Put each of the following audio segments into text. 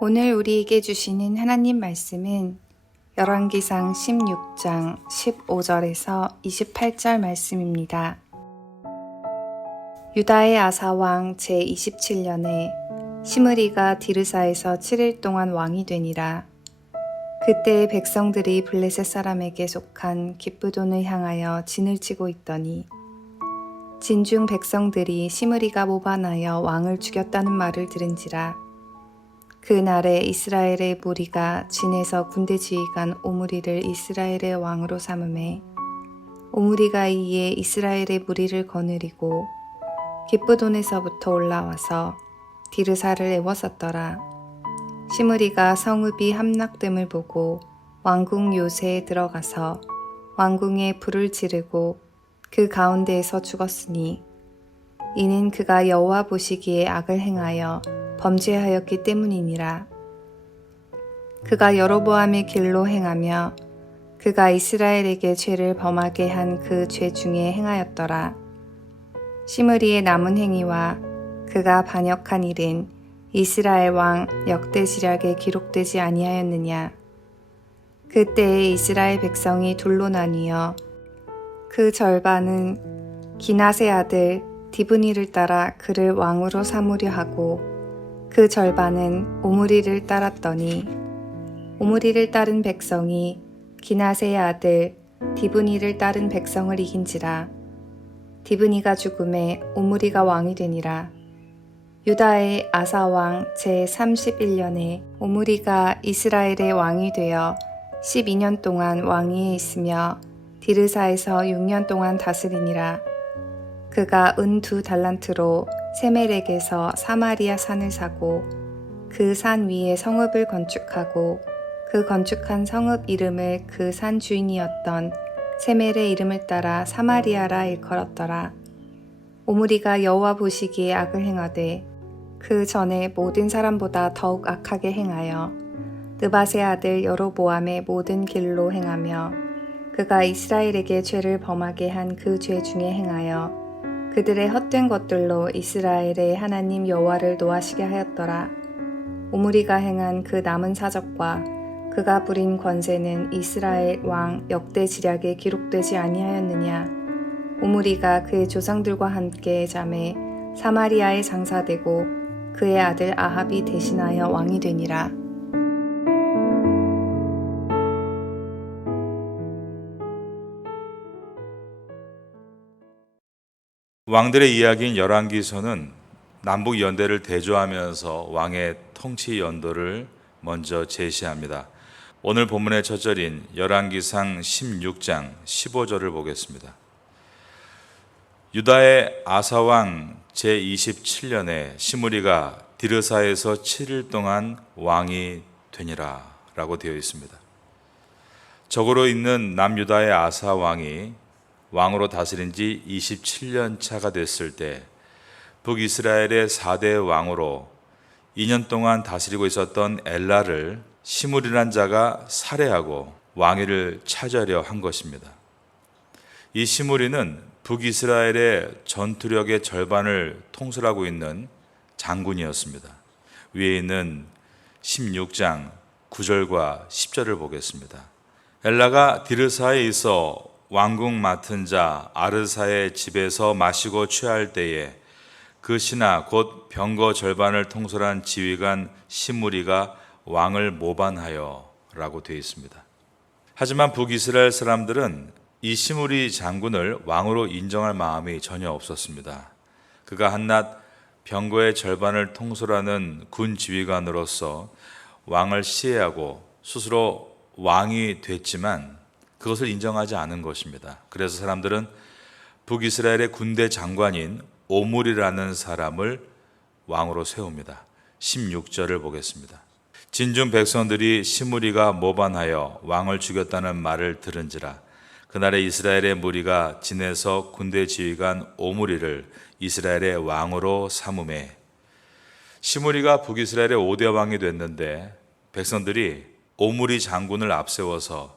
오늘 우리에게 주시는 하나님 말씀은 열왕기상 16장 15절에서 28절 말씀입니다. 유다의 아사왕 제27년에 시므리가 디르사에서 7일 동안 왕이 되니라. 그때 백성들이 블레셋 사람에게 속한 기브돈을 향하여 진을 치고 있더니 진중 백성들이 시므리가 모반하여 왕을 죽였다는 말을 들은지라. 그날에 이스라엘의 무리가 진에서 군대 지휘관 오므리를 이스라엘의 왕으로 삼음에 오므리가 이에 이스라엘의 무리를 거느리고 기브돈에서부터 올라와서 디르사를 애워쌌더라. 시므리가 성읍이 함락됨을 보고 왕궁 요새에 들어가서 왕궁에 불을 지르고 그 가운데에서 죽었으니 이는 그가 여호와 보시기에 악을 행하여 범죄하였기 때문이니라. 그가 여로보암의 길로 행하며 그가 이스라엘에게 죄를 범하게 한 그 죄 중에 행하였더라. 시므리의 남은 행위와 그가 반역한 일은 이스라엘 왕 역대지략에 기록되지 아니하였느냐. 그때에 이스라엘 백성이 둘로 나뉘어 그 절반은 기낫의 아들 디브니를 따라 그를 왕으로 삼으려 하고 그 절반은 오므리를 따랐더니 오므리를 따른 백성이 기낫의 아들 디브니를 따른 백성을 이긴지라. 디브니가 죽음에 오므리가 왕이 되니라. 유다의 아사왕 제31년에 오므리가 이스라엘의 왕이 되어 12년 동안 왕위에 있으며 디르사에서 6년 동안 다스리니라. 그가 은 2달란트로 세멜렉에서 사마리아 산을 사고 그 산 위에 성읍을 건축하고 그 건축한 성읍 이름을 그 산 주인이었던 세멜의 이름을 따라 사마리아라 일컬었더라. 오므리가 여호와 보시기에 악을 행하되 그 전에 모든 사람보다 더욱 악하게 행하여 느밧의 아들 여로보암의 모든 길로 행하며 그가 이스라엘에게 죄를 범하게 한 그 죄 중에 행하여 그들의 헛된 것들로 이스라엘의 하나님 여호와를 노하시게 하였더라. 오므리가 행한 그 남은 사적과 그가 부린 권세는 이스라엘 왕 역대지략에 기록되지 아니하였느냐. 오므리가 그의 조상들과 함께 잠에 사마리아에 장사되고 그의 아들 아합이 대신하여 왕이 되니라. 왕들의 이야기인 열왕기서는 남북 연대를 대조하면서 왕의 통치 연도를 먼저 제시합니다. 오늘 본문의 첫 절인 열왕기상 16장 15절을 보겠습니다. 유다의 아사왕 제27년에 시므리가 디르사에서 7일 동안 왕이 되니라 라고 되어 있습니다. 적으로 있는 남유다의 아사왕이 왕으로 다스린 지 27년 차가 됐을 때 북이스라엘의 4대 왕으로 2년 동안 다스리고 있었던 엘라를 시므리란 자가 살해하고 왕위를 차지하려 한 것입니다. 이 시므리는 북이스라엘의 전투력의 절반을 통솔하고 있는 장군이었습니다. 위에 있는 16장 9절과 10절을 보겠습니다. 엘라가 디르사에 있어 왕궁 맡은 자 아르사의 집에서 마시고 취할 때에 그 신하 곧 병거 절반을 통솔한 지휘관 시므리가 왕을 모반하여 라고 되어 있습니다. 하지만 북이스라엘 사람들은 이 시므리 장군을 왕으로 인정할 마음이 전혀 없었습니다. 그가 한낱 병거의 절반을 통솔하는 군 지휘관으로서 왕을 시해하고 스스로 왕이 됐지만 그것을 인정하지 않은 것입니다. 그래서 사람들은 북이스라엘의 군대 장관인 오므리라는 사람을 왕으로 세웁니다. 16절을 보겠습니다. 진중 백성들이 시므리가 모반하여 왕을 죽였다는 말을 들은지라. 그날에 이스라엘의 무리가 진에서 군대 지휘관 오므리를 이스라엘의 왕으로 삼음에. 시므리가 북이스라엘의 5대 왕이 됐는데 백성들이 오므리 장군을 앞세워서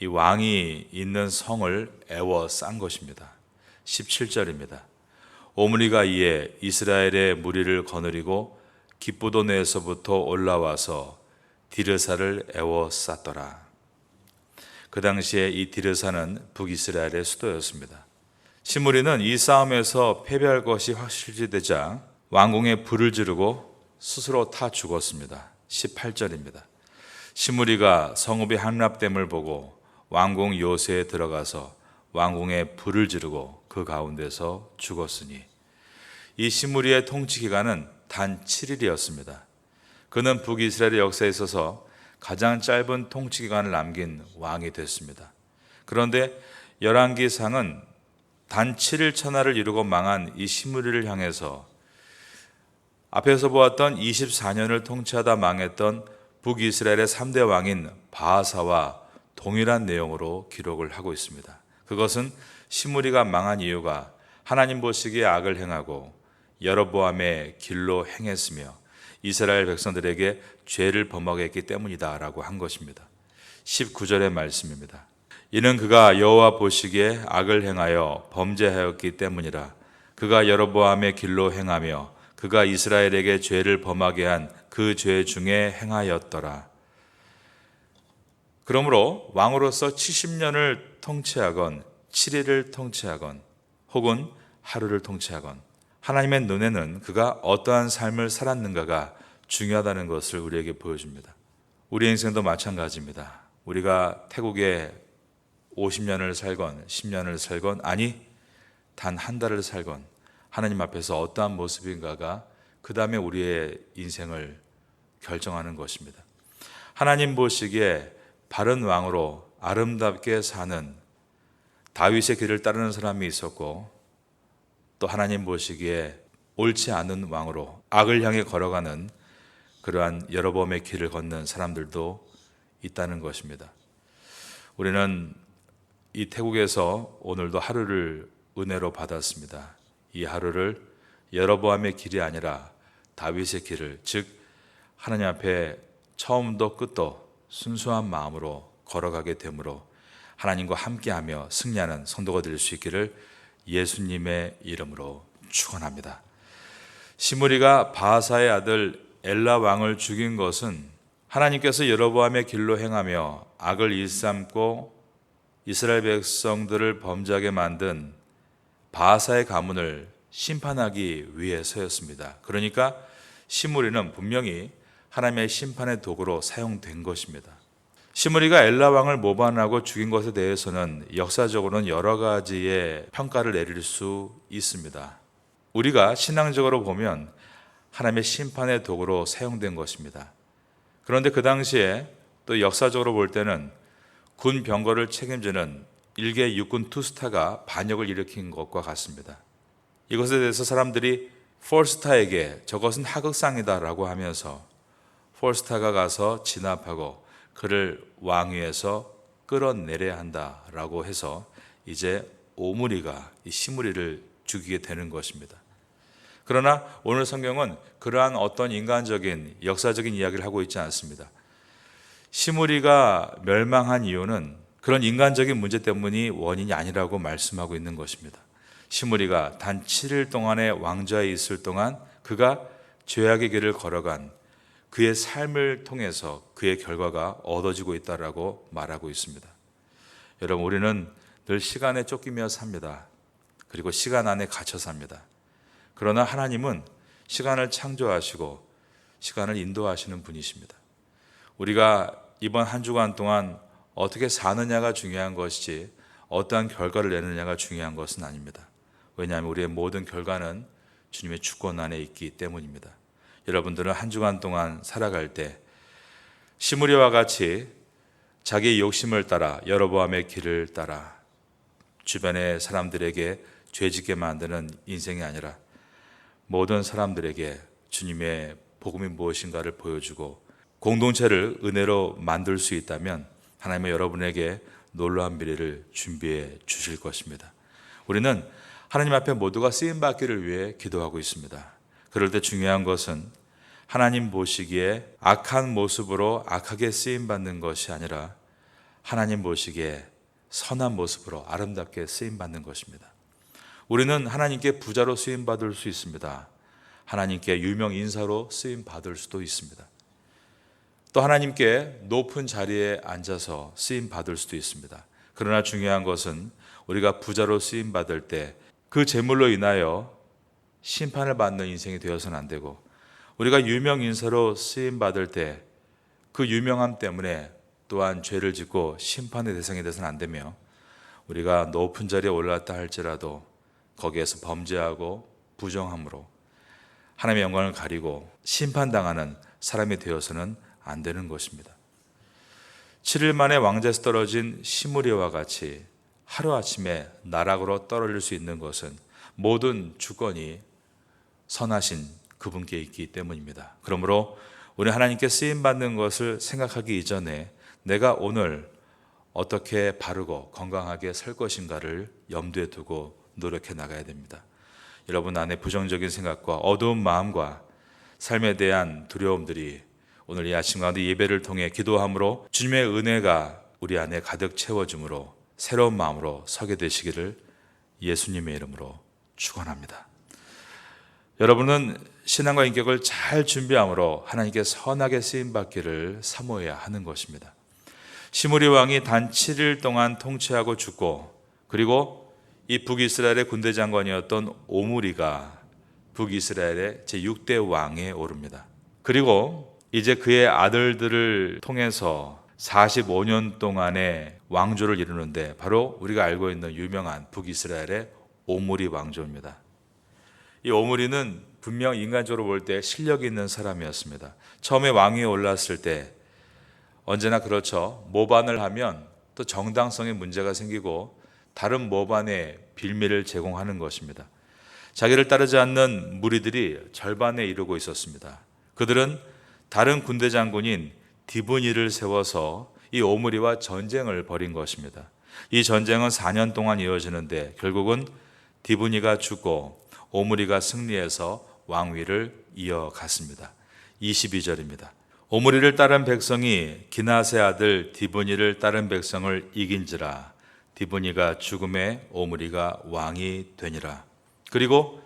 이 왕이 있는 성을 애워싼 것입니다. 17절입니다. 오므리가 이에 이스라엘의 무리를 거느리고 기쁘도네에서부터 올라와서 디르사를 에워쌌더라. 그 당시에 이 디르사는 북이스라엘의 수도였습니다. 시므리는 이 싸움에서 패배할 것이 확실시되자 왕궁에 불을 지르고 스스로 타 죽었습니다. 18절입니다. 시므리가 성읍이 함락됨을 보고 왕궁 요새에 들어가서 왕궁에 불을 지르고 그 가운데서 죽었으니, 이 시므리의 통치 기간은 단 7일이었습니다. 그는 북이스라엘의 역사에 있어서 가장 짧은 통치 기간을 남긴 왕이 됐습니다. 그런데 열왕기상은 단 7일 천하를 이루고 망한 이 시므리를 향해서 앞에서 보았던 24년을 통치하다 망했던 북이스라엘의 3대 왕인 바하사와 동일한 내용으로 기록을 하고 있습니다. 그것은 시므리가 망한 이유가 하나님 보시기에 악을 행하고 여로보암의 길로 행했으며 이스라엘 백성들에게 죄를 범하게 했기 때문이다라고 한 것입니다. 19절의 말씀입니다. 이는 그가 여호와 보시기에 악을 행하여 범죄하였기 때문이라. 그가 여로보암의 길로 행하며 그가 이스라엘에게 죄를 범하게 한 그 죄 중에 행하였더라. 그러므로 왕으로서 70년을 통치하건 7일을 통치하건 혹은 하루를 통치하건 하나님의 눈에는 그가 어떠한 삶을 살았는가가 중요하다는 것을 우리에게 보여줍니다. 우리 인생도 마찬가지입니다. 우리가 태국에 50년을 살건 10년을 살건, 아니 단 한 달을 살건 하나님 앞에서 어떠한 모습인가가 그 다음에 우리의 인생을 결정하는 것입니다. 하나님 보시기에 바른 왕으로 아름답게 사는 다윗의 길을 따르는 사람이 있었고, 또 하나님 보시기에 옳지 않은 왕으로 악을 향해 걸어가는 그러한 여로보암의 길을 걷는 사람들도 있다는 것입니다. 우리는 이 태국에서 오늘도 하루를 은혜로 받았습니다. 이 하루를 여로보암의 길이 아니라 다윗의 길을, 즉 하나님 앞에 처음도 끝도 순수한 마음으로 걸어가게 되므로 하나님과 함께하며 승리하는 성도가 될 수 있기를 예수님의 이름으로 축원합니다. 시므리가 바하사의 아들 엘라 왕을 죽인 것은 하나님께서 여로보암의 길로 행하며 악을 일삼고 이스라엘 백성들을 범죄하게 만든 바하사의 가문을 심판하기 위해서였습니다. 그러니까 시므리는 분명히 하나님의 심판의 도구로 사용된 것입니다. 시므리가 엘라 왕을 모반하고 죽인 것에 대해서는 역사적으로는 여러 가지의 평가를 내릴 수 있습니다. 우리가 신앙적으로 보면 하나님의 심판의 도구로 사용된 것입니다. 그런데 그 당시에 또 역사적으로 볼 때는 군 병거를 책임지는 일개 육군 투스타가 반역을 일으킨 것과 같습니다. 이것에 대해서 사람들이 폴스타에게 저것은 하극상이다라고 하면서 폴스타가 가서 진압하고 그를 왕위에서 끌어내려야 한다라고 해서 이제 오므리가 이 시므리를 죽이게 되는 것입니다. 그러나 오늘 성경은 그러한 어떤 인간적인 역사적인 이야기를 하고 있지 않습니다. 시므리가 멸망한 이유는 그런 인간적인 문제 때문이 원인이 아니라고 말씀하고 있는 것입니다. 시므리가 단 7일 동안의 왕좌에 있을 동안 그가 죄악의 길을 걸어간 그의 삶을 통해서 그의 결과가 얻어지고 있다라고 말하고 있습니다. 여러분, 우리는 늘 시간에 쫓기며 삽니다. 그리고 시간 안에 갇혀 삽니다. 그러나 하나님은 시간을 창조하시고 시간을 인도하시는 분이십니다. 우리가 이번 한 주간 동안 어떻게 사느냐가 중요한 것이지 어떠한 결과를 내느냐가 중요한 것은 아닙니다. 왜냐하면 우리의 모든 결과는 주님의 주권 안에 있기 때문입니다. 여러분들은 한 주간 동안 살아갈 때 시므리와 같이 자기의 욕심을 따라 여로보암의 길을 따라 주변의 사람들에게 죄짓게 만드는 인생이 아니라 모든 사람들에게 주님의 복음이 무엇인가를 보여주고 공동체를 은혜로 만들 수 있다면 하나님은 여러분에게 놀라운 미래를 준비해 주실 것입니다. 우리는 하나님 앞에 모두가 쓰임받기를 위해 기도하고 있습니다. 그럴 때 중요한 것은 하나님 보시기에 악한 모습으로 악하게 쓰임받는 것이 아니라 하나님 보시기에 선한 모습으로 아름답게 쓰임받는 것입니다. 우리는 하나님께 부자로 쓰임받을 수 있습니다. 하나님께 유명 인사로 쓰임 받을 수도 있습니다. 또 하나님께 높은 자리에 앉아서 쓰임 받을 수도 있습니다. 그러나 중요한 것은 우리가 부자로 쓰임 받을 때 그 재물로 인하여 심판을 받는 인생이 되어서는 안 되고, 우리가 유명 인사로 쓰임 받을 때 그 유명함 때문에 또한 죄를 짓고 심판의 대상이 되어서는 안 되며, 우리가 높은 자리에 올랐다 할지라도 거기에서 범죄하고 부정함으로 하나님의 영광을 가리고 심판당하는 사람이 되어서는 안 되는 것입니다. 7일 만에 왕좌에서 떨어진 시므리와 같이 하루아침에 나락으로 떨어질 수 있는 것은 모든 주권이 선하신 그분께 있기 때문입니다. 그러므로 우리 하나님께 쓰임받는 것을 생각하기 이전에 내가 오늘 어떻게 바르고 건강하게 살 것인가를 염두에 두고 노력해 나가야 됩니다. 여러분 안에 부정적인 생각과 어두운 마음과 삶에 대한 두려움들이 오늘 이 아침 가운데 예배를 통해 기도함으로 주님의 은혜가 우리 안에 가득 채워줌으로 새로운 마음으로 서게 되시기를 예수님의 이름으로 축원합니다. 여러분은 신앙과 인격을 잘 준비함으로 하나님께 선하게 쓰임받기를 사모해야 하는 것입니다. 시므리 왕이 단 7일 동안 통치하고 죽고, 그리고 이 북이스라엘의 군대 장관이었던 오므리가 북이스라엘의 제6대 왕에 오릅니다. 그리고 이제 그의 아들들을 통해서 45년 동안의 왕조를 이루는데 바로 우리가 알고 있는 유명한 북이스라엘의 오므리 왕조입니다. 이 오므리는 분명 인간적으로 볼 때 실력이 있는 사람이었습니다. 처음에 왕위에 올랐을 때 언제나 그렇죠. 모반을 하면 또 정당성에 문제가 생기고 다른 모반에 빌미를 제공하는 것입니다. 자기를 따르지 않는 무리들이 절반에 이르고 있었습니다. 그들은 다른 군대 장군인 디브니를 세워서 이 오므리와 전쟁을 벌인 것입니다. 이 전쟁은 4년 동안 이어지는데 결국은 디브니가 죽고 오므리가 승리해서 왕위를 이어갔습니다. 22절입니다. 오므리를 따른 백성이 기낫의 아들 디브니를 따른 백성을 이긴지라 디브니가 죽음에 오므리가 왕이 되니라. 그리고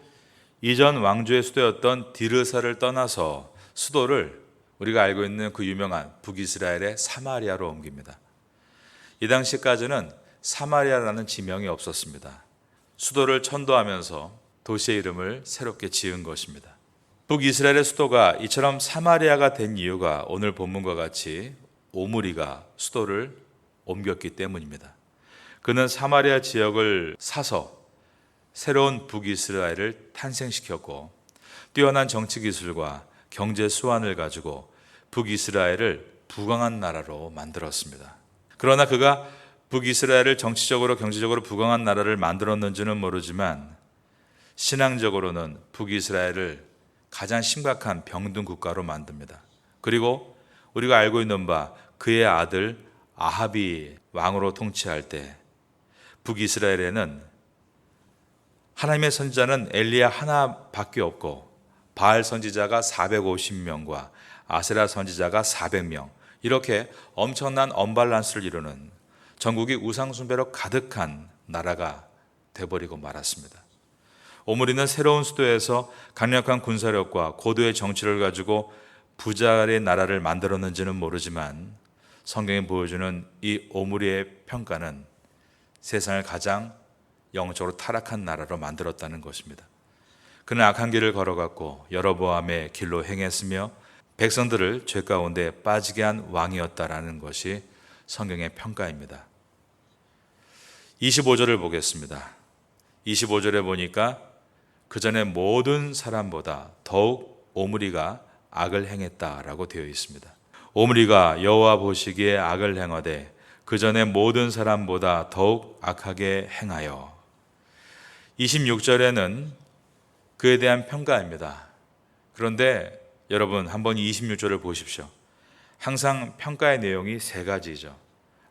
이전 왕조의 수도였던 디르사를 떠나서 수도를 우리가 알고 있는 그 유명한 북이스라엘의 사마리아로 옮깁니다. 이 당시까지는 사마리아라는 지명이 없었습니다. 수도를 천도하면서 도시의 이름을 새롭게 지은 것입니다. 북이스라엘의 수도가 이처럼 사마리아가 된 이유가 오늘 본문과 같이 오므리가 수도를 옮겼기 때문입니다. 그는 사마리아 지역을 사서 새로운 북이스라엘을 탄생시켰고 뛰어난 정치 기술과 경제 수완을 가지고 북이스라엘을 부강한 나라로 만들었습니다. 그러나 그가 북이스라엘을 정치적으로 경제적으로 부강한 나라를 만들었는지는 모르지만 신앙적으로는 북이스라엘을 가장 심각한 병든 국가로 만듭니다. 그리고 우리가 알고 있는 바 그의 아들 아합이 왕으로 통치할 때 북이스라엘에는 하나님의 선지자는 엘리야 하나밖에 없고 바알 선지자가 450명과 아세라 선지자가 400명, 이렇게 엄청난 언밸런스를 이루는 전국이 우상숭배로 가득한 나라가 돼버리고 말았습니다. 오므리는 새로운 수도에서 강력한 군사력과 고도의 정치를 가지고 부자의 나라를 만들었는지는 모르지만 성경이 보여주는 이 오므리의 평가는 세상을 가장 영적으로 타락한 나라로 만들었다는 것입니다. 그는 악한 길을 걸어갔고 여로보암의 길로 행했으며 백성들을 죄 가운데 빠지게 한 왕이었다라는 것이 성경의 평가입니다. 25절을 보겠습니다. 25절에 보니까 그 전에 모든 사람보다 더욱 오므리가 악을 행했다라고 되어 있습니다. 오므리가 여호와 보시기에 악을 행하되 그 전에 모든 사람보다 더욱 악하게 행하여. 26절에는 그에 대한 평가입니다. 그런데 여러분 한번 26절을 보십시오. 항상 평가의 내용이 세 가지죠.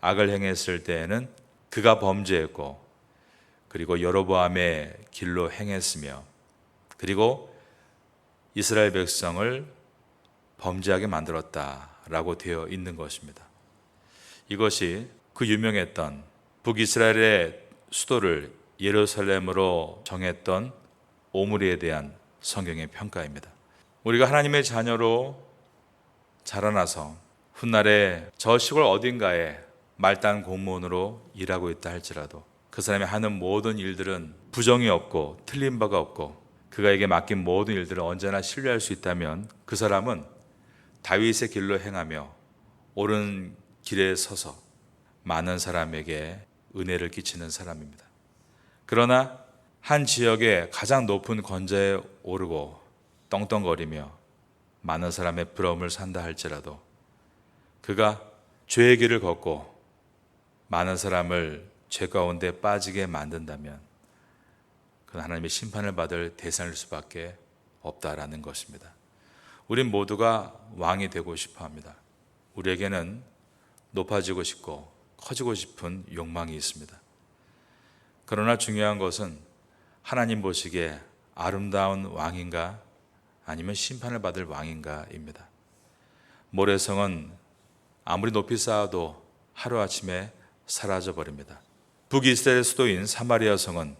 악을 행했을 때에는 그가 범죄했고, 그리고 여로보암의 길로 행했으며, 그리고 이스라엘 백성을 범죄하게 만들었다라고 되어 있는 것입니다. 이것이 그 유명했던 북이스라엘의 수도를 예루살렘으로 정했던 오므리에 대한 성경의 평가입니다. 우리가 하나님의 자녀로 자라나서 훗날에 저 시골 어딘가에 말단 공무원으로 일하고 있다 할지라도 그 사람이 하는 모든 일들은 부정이 없고 틀린 바가 없고 그가에게 맡긴 모든 일들을 언제나 신뢰할 수 있다면 그 사람은 다윗의 길로 행하며 옳은 길에 서서 많은 사람에게 은혜를 끼치는 사람입니다. 그러나 한 지역의 가장 높은 건자에 오르고 떵떵거리며 많은 사람의 부러움을 산다 할지라도 그가 죄의 길을 걷고 많은 사람을 죄 가운데 빠지게 만든다면 그는 하나님의 심판을 받을 대상일 수밖에 없다라는 것입니다. 우린 모두가 왕이 되고 싶어 합니다. 우리에게는 높아지고 싶고 커지고 싶은 욕망이 있습니다. 그러나 중요한 것은 하나님 보시기에 아름다운 왕인가 아니면 심판을 받을 왕인가입니다. 모래성은 아무리 높이 쌓아도 하루아침에 사라져 버립니다. 북이스라엘 수도인 사마리아 성은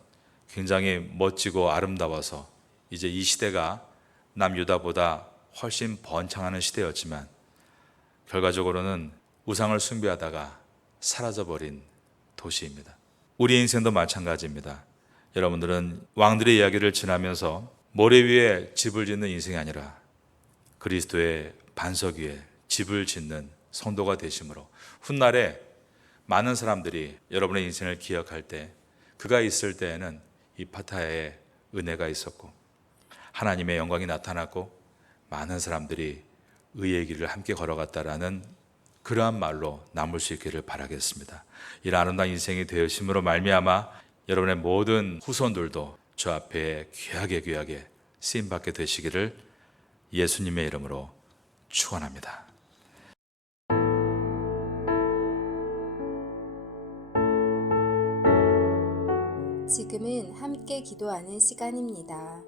굉장히 멋지고 아름다워서 이제 이 시대가 남유다보다 훨씬 번창하는 시대였지만 결과적으로는 우상을 숭배하다가 사라져버린 도시입니다. 우리 인생도 마찬가지입니다. 여러분들은 왕들의 이야기를 지나면서 모래 위에 집을 짓는 인생이 아니라 그리스도의 반석 위에 집을 짓는 성도가 되심으로 훗날에 많은 사람들이 여러분의 인생을 기억할 때 그가 있을 때에는 이 파타야에 은혜가 있었고 하나님의 영광이 나타났고 많은 사람들이 의의 길을 함께 걸어갔다라는 그러한 말로 남을 수 있기를 바라겠습니다. 이런 아름다운 인생이 되심으로 말미암아 여러분의 모든 후손들도 주 앞에 귀하게 쓰임받게 되시기를 예수님의 이름으로 축원합니다. 지금은 함께 기도하는 시간입니다.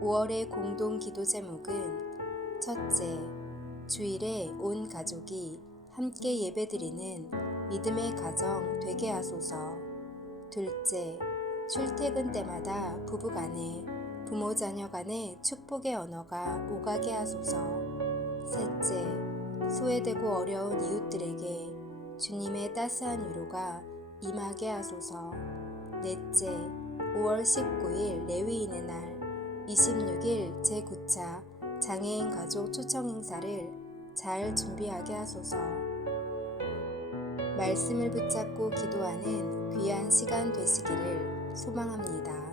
5월의 공동 기도 제목은 첫째, 주일에 온 가족이 함께 예배드리는 믿음의 가정 되게 하소서. 둘째, 출퇴근 때마다 부부간에 부모 자녀 간의 축복의 언어가 오가게 하소서. 셋째, 소외되고 어려운 이웃들에게 주님의 따스한 위로가 임하게 하소서. 넷째, 5월 19일 레위인의 날, 26일 제9차 장애인 가족 초청 행사를 잘 준비하게 하소서. 말씀을 붙잡고 기도하는 귀한 시간 되시기를 소망합니다.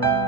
감사합니다.